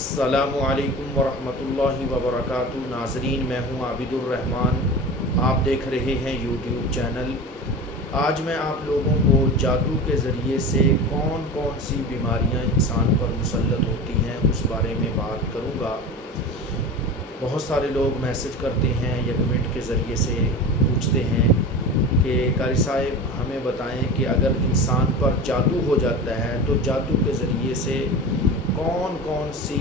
अस्सलामु अलैकुम वरहमतुल्लाहि वबरकातुहू। नाज़रीन, मैं हूँ आबिदुर्रहमान। आप देख रहे हैं यूट्यूब चैनल। आज मैं आप लोगों को जादू के ज़रिए से कौन कौन सी बीमारियाँ इंसान पर मुसल्लत होती हैं उस बारे में बात करूँगा। बहुत सारे लोग मैसेज करते हैं या कमेंट के ज़रिए से पूछते हैं कि कारी साहब हमें बताएं कि अगर इंसान पर जादू हो जाता है तो जादू के ज़रिए से कौन कौन सी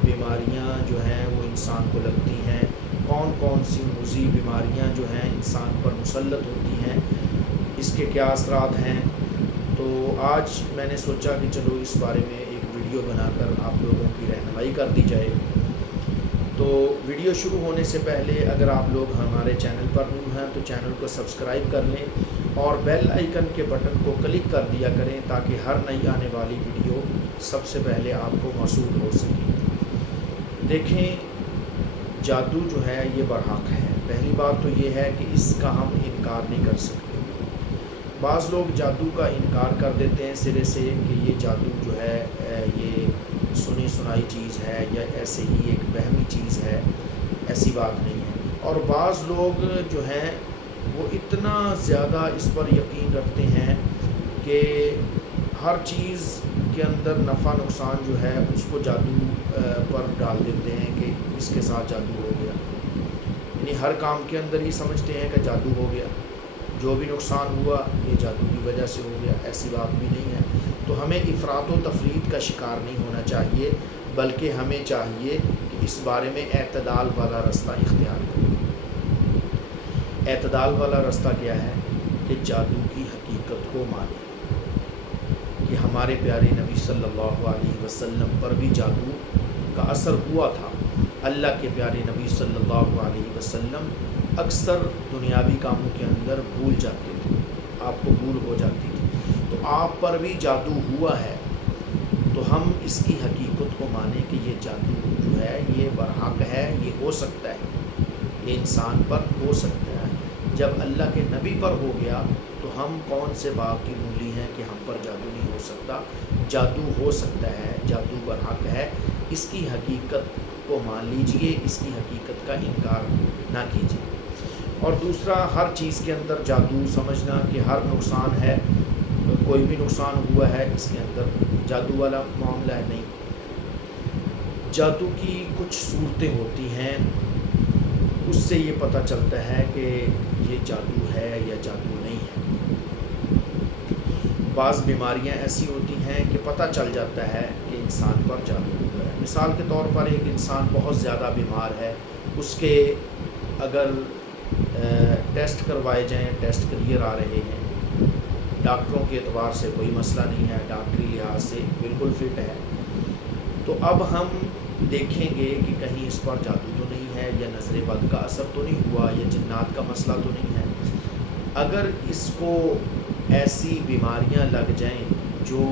बीमारियां जो हैं वो इंसान को लगती हैं, कौन कौन सी मूज़ी बीमारियां जो हैं इंसान पर मुसल्लत होती हैं, इसके क्या असरात हैं। तो आज मैंने सोचा कि चलो इस बारे में एक वीडियो बनाकर आप लोगों की रहनुमाई कर दी जाए। तो वीडियो शुरू होने से पहले अगर आप लोग हमारे चैनल पर न्यू हैं तो चैनल को सब्सक्राइब कर लें और बेल आइकन के बटन को क्लिक कर दिया करें ताकि हर नई आने वाली वीडियो सबसे पहले आपको मौसूल हो सके। देखें, जादू जो है ये बरहक है। पहली बात तो ये है कि इसका हम इनकार नहीं कर सकते। बाज़ लोग जादू का इनकार कर देते हैं सिरे से कि ये जादू जो है ये सुनी सुनाई चीज़ है या ऐसे ही एक वहमी चीज़ है। ऐसी बात नहीं है। और बाज़ लोग जो हैं वो इतना ज़्यादा इस पर यकीन रखते हैं कि हर चीज़ के अंदर नफ़ा नुकसान जो है उसको जादू पर डाल देते हैं कि इसके साथ जादू हो गया। यानी हर काम के अंदर ही समझते हैं कि जादू हो गया, जो भी नुकसान हुआ ये जादू की वजह से हो गया। ऐसी बात भी नहीं है। तो हमें इफ़रात व तफरीत का शिकार नहीं होना चाहिए, बल्कि हमें चाहिए कि इस बारे में एतदाल वाला रास्ता इख्तियार करें। एतदाल वाला रास्ता क्या है कि जादू की हकीकत को मानें कि हमारे प्यारे नबी सल्लल्लाहु अलैहि वसल्लम पर भी जादू का असर हुआ था। अल्लाह के प्यारे नबी सल्लल्लाहु अलैहि वसल्लम अक्सर दुनियावी कामों के अंदर भूल जाते थे, आपको भूल हो जाती थी। तो आप पर भी जादू हुआ है तो हम इसकी हकीकत को माने कि ये जादू जो है ये बरहक है, ये हो सकता है, ये इंसान पर हो सकता है। जब अल्लाह के नबी पर हो गया तो हम कौन से बाग की मूली हैं कि हम पर जादू नहीं हो सकता। जादू हो सकता है, जादू बरहक है। इसकी हकीकत को मान लीजिए, इसकी हकीकत का इनकार ना कीजिए। और दूसरा, हर चीज़ के अंदर जादू समझना कि हर नुकसान है, कोई भी नुकसान हुआ है इसके अंदर जादू वाला मामला है, नहीं। जादू की कुछ सूरतें होती हैं, उससे ये पता चलता है कि ये जादू है या जादू नहीं है। बाज़ बीमारियां ऐसी होती हैं कि पता चल जाता है कि इंसान पर जादू हुआ है। मिसाल के तौर पर एक इंसान बहुत ज़्यादा बीमार है, उसके अगर टेस्ट करवाए जाएं, टेस्ट क्लियर आ रहे हैं, डॉक्टरों के एतबार से कोई मसला नहीं है, डॉक्टरी लिहाज से बिल्कुल फ़िट है, तो अब हम देखेंगे कि कहीं इस पर जादू तो नहीं है या नज़र बद का असर तो नहीं हुआ या जिन्नात का मसला तो नहीं है। अगर इसको ऐसी बीमारियां लग जाएं जो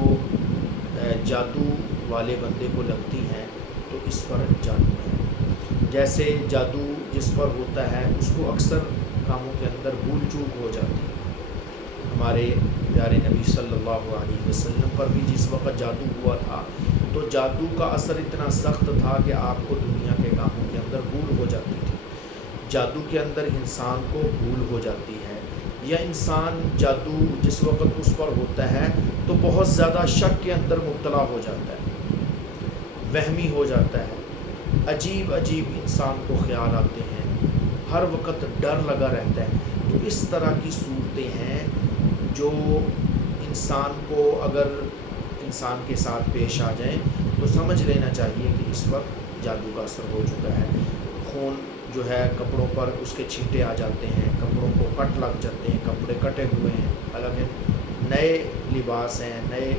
जादू वाले बंदे को लगती हैं तो इस पर जादू है। जैसे जादू जिस पर होता है उसको अक्सर कामों के अंदर भूल चूक हो जाती है। हमारे प्यारे नबी सल्लल्लाहु अलैहि वसल्लम पर भी जिस वक़्त जादू हुआ था तो जादू का असर इतना सख्त था कि आपको दुनिया के कामों के अंदर भूल हो जाती थी। जादू के अंदर इंसान को भूल हो जाती है, या इंसान जादू जिस वक़्त उस पर होता है तो बहुत ज़्यादा शक के अंदर मुब्तला हो जाता है, वहमी हो जाता है, अजीब अजीब इंसान को ख्याल आते हैं, हर वक्त डर लगा रहता है। तो इस तरह की सूरतें हैं जो इंसान को अगर इंसान के साथ पेश आ जाएं तो समझ लेना चाहिए कि इस पर जादू का असर हो चुका है। खून जो है कपड़ों पर उसके छींटे आ जाते हैं, कपड़ों को कट लग जाते हैं, कपड़े कटे हुए हैं, हालांकि नए लिबास हैं, नए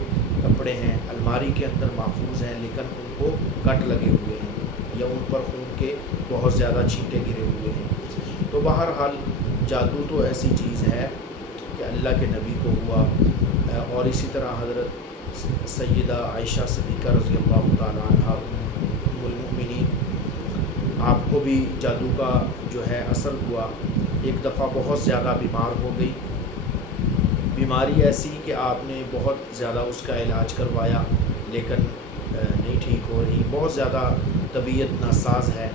कपड़े हैं, अलमारी के अंदर महफूज हैं, लेकिन उनको कट लगे हुए हैं या उन पर खून के बहुत ज़्यादा छींटे गिरे हुए हैं। तो बहरहाल जादू तो ऐसी चीज़ है कि अल्लाह के नबी को हुआ, और इसी तरह हज़रत सैयदा आयशा सिद्दीक़ा रज़ी अल्लाह तआला अन्हा उम्मुल मोमिनीन, आपको भी जादू का जो है असर हुआ। एक दफ़ा बहुत ज़्यादा बीमार हो गई, बीमारी ऐसी कि आपने बहुत ज़्यादा उसका इलाज करवाया लेकिन نہیں ٹھیک ہو رہی، بہت زیادہ طبیعت ناساز ہے۔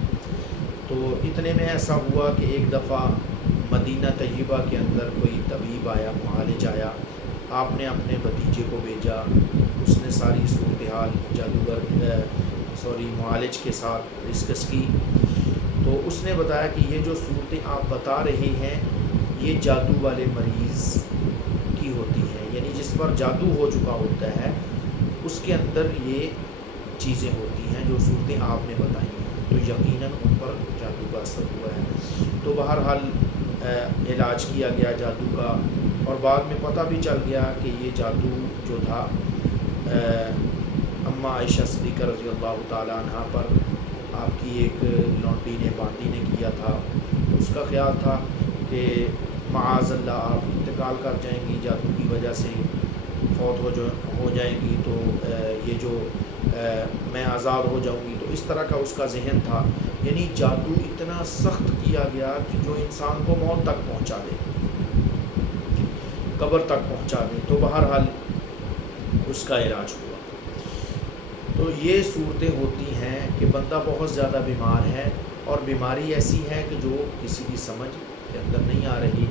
تو اتنے میں ایسا ہوا کہ ایک دفعہ مدینہ طیبہ کے اندر کوئی طبیب آیا، معالج آیا، آپ نے اپنے بھتیجے کو بھیجا، اس نے ساری صورتحال معالج کے ساتھ ڈسکس کی۔ تو اس نے بتایا کہ یہ جو صورتیں آپ بتا رہے ہیں یہ جادو والے مریض کی ہوتی ہیں، یعنی جس پر جادو ہو چکا ہوتا ہے اس کے اندر یہ چیزیں ہوتی ہیں جو صورتیں آپ نے بتائی ہیں، تو یقیناً ان پر جادو کا اثر ہوا ہے۔ تو بہرحال علاج کیا گیا جادو کا، اور بعد میں پتہ بھی چل گیا کہ یہ جادو جو تھا اماں عائشہ صدیقہ رضی اللہ تعالیٰ عنہ پر آپ کی ایک لونڈی نے باندی نے کیا تھا۔ اس کا خیال تھا کہ معاذ اللہ آپ انتقال کر جائیں گی، جادو کی وجہ سے فوت ہو جائیں گی، تو یہ جو میں آزاد ہو جاؤں گی، تو اس طرح کا اس کا ذہن تھا۔ یعنی جادو اتنا سخت کیا گیا کہ جو انسان کو موت تک پہنچا دے، قبر تک پہنچا دے۔ تو بہرحال اس کا علاج ہوا۔ تو یہ صورتیں ہوتی ہیں کہ بندہ بہت زیادہ بیمار ہے، اور بیماری ایسی ہے کہ جو کسی کی سمجھ کے اندر نہیں آ رہی،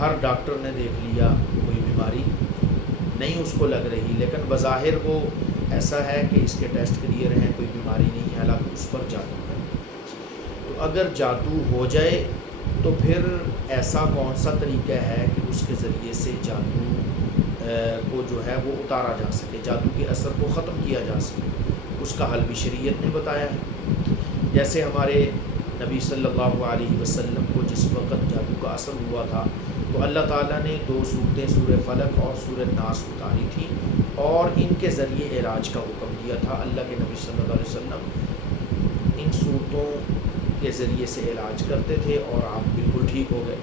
ہر ڈاکٹر نے دیکھ لیا کوئی بیماری نہیں اس کو لگ رہی، لیکن بظاہر وہ ایسا ہے کہ اس کے ٹیسٹ کلیئر ہیں، کوئی بیماری نہیں ہے، حالانکہ اس پر جادو ہے۔ تو اگر جادو ہو جائے تو پھر ایسا کون سا طریقہ ہے کہ اس کے ذریعے سے جادو کو جو ہے وہ اتارا جا سکے، جادو کے اثر کو ختم کیا جا سکے، اس کا حل بھی شریعت نے بتایا ہے۔ جیسے ہمارے نبی صلی اللہ علیہ وسلم کو جس وقت جادو کا اثر ہوا تھا تو اللہ تعالیٰ نے 2 صورتیں سورہ فلق اور سورہ ناس اتاری تھی، اور ان کے ذریعے علاج کا حکم دیا تھا۔ اللہ کے نبی صلی اللہ علیہ وسلم ان صورتوں کے ذریعے سے علاج کرتے تھے اور آپ بالکل ٹھیک ہو گئے۔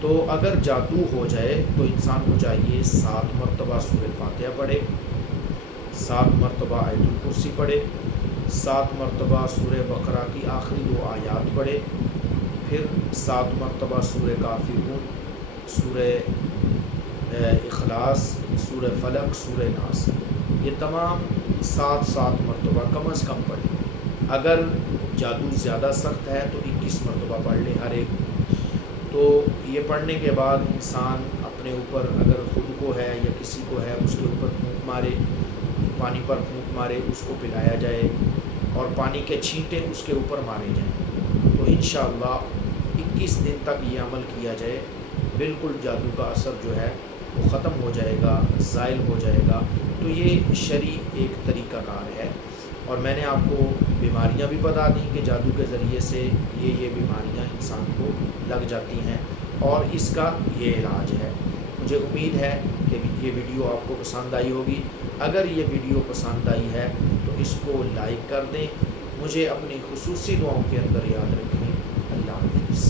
تو اگر جادو ہو جائے تو انسان کو چاہیے 7 مرتبہ سورہ فاتحہ پڑھے، 7 مرتبہ آیت الکرسی پڑھے، 7 مرتبہ سورہ بقرہ کی آخری 2 آیات پڑھے، پھر 7 مرتبہ سورہ کافرون، سورہ اخلاص، سورہ فلق، سورہ ناس، یہ تمام 7 مرتبہ کم از کم پڑھیں۔ اگر جادو زیادہ سخت ہے تو 21 مرتبہ پڑھ لیں ہر ایک۔ تو یہ پڑھنے کے بعد انسان اپنے اوپر اگر خود کو ہے یا کسی کو ہے اس کے اوپر پھونک مارے، پانی پر پھونک مارے، اس کو پلایا جائے، اور پانی کے چھینٹے اس کے اوپر مارے جائیں، تو انشاءاللہ 21 دن تک یہ عمل کیا جائے، بالکل جادو کا اثر جو ہے وہ ختم ہو جائے گا، زائل ہو جائے گا۔ تو یہ شرعی ایک طریقہ کار ہے، اور میں نے آپ کو بیماریاں بھی بتا دیں کہ جادو کے ذریعے سے یہ بیماریاں انسان کو لگ جاتی ہیں، اور اس کا یہ علاج ہے۔ مجھے امید ہے کہ یہ ویڈیو آپ کو پسند آئی ہوگی۔ اگر یہ ویڈیو پسند آئی ہے تو اس کو لائک کر دیں، مجھے اپنی خصوصی دعاؤں کے اندر یاد رکھیں۔ اللہ حافظ۔